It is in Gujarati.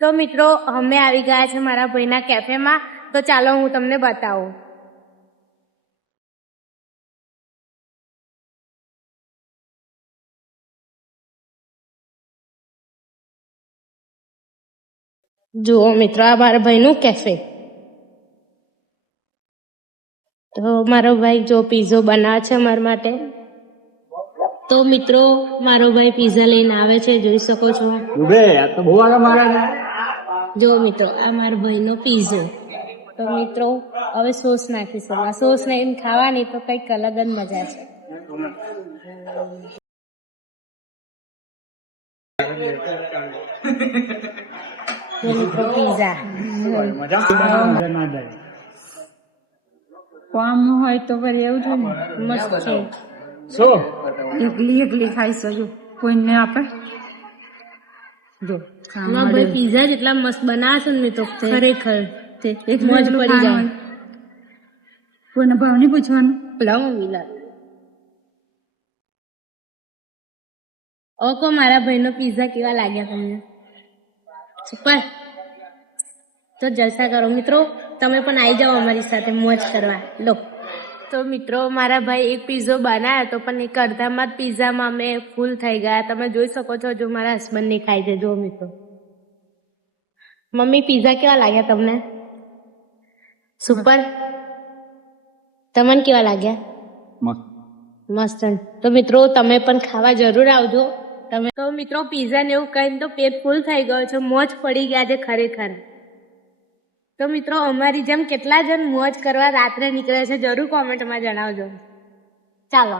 તો મિત્રો અમે આવી ગયા છે મારા ભાઈના કેફેમાં, તો ચાલો હું તમને બતાવું. જુઓ મિત્રો, આ મારા ભાઈનું કેફે. તો મારો ભાઈ જો પીઝો બનાવે છે અમારા માટે. તો મિત્રો મારો ભાઈ પીઝા લઈને આવે છે, જોઈ શકો છો. જો મિત્રો આ મારા ભાઈનો પીઝો. તો મિત્રો હવે સોસ નાખીશું. આ સોસ નાખીને ખાવાની તો કંઈક અલગ જ મજા છે. મિત્રો પીઝા કામ હોય તો ફરી એવું છે ને મસ્ત છે. એકલી ખાઈશ હજુ કોઈને આપે. જો ભાઈ પીઝા જેટલા મસ્ત બનાવશે ને તો ખરેખર એક મોજ પડી જાય. કોઈને ભાવ નહીં પૂછવાનું. લાવો મમ્મી ઓકો મારા ભાઈનો પીઝા કેવા લાગ્યા તમને? સુપર. તો જલસા કરો મિત્રો, તમે પણ આવી જાઓ અમારી સાથે મોજ કરવા. લો તો મિત્રો મારા ભાઈ એક પીઝો બનાવ્યો તો પણ એક અડધામાં જ પીઝામાં અમે ફૂલ થઈ ગયા. તમે જોઈ શકો છો. જો મારા હસબન્ડ ની ખાય છે. જો મિત્રો મમ્મી પીઝા કેવા લાગ્યા તમને? સુપર. તમને કેવા લાગ્યા? મસ્ત. તો મિત્રો તમે પણ ખાવા જરૂર આવજો. તમે તો મિત્રો પીઝા ને એવું કહીને તો પેટ ફૂલ થઈ ગયો છે. મોજ પડી ગયા છે ખરેખર. તો મિત્રો અમારી જેમ કેટલા જણ મોજ કરવા રાત્રે નીકળે છે જરૂર કોમેન્ટમાં જણાવજો. ચાલો.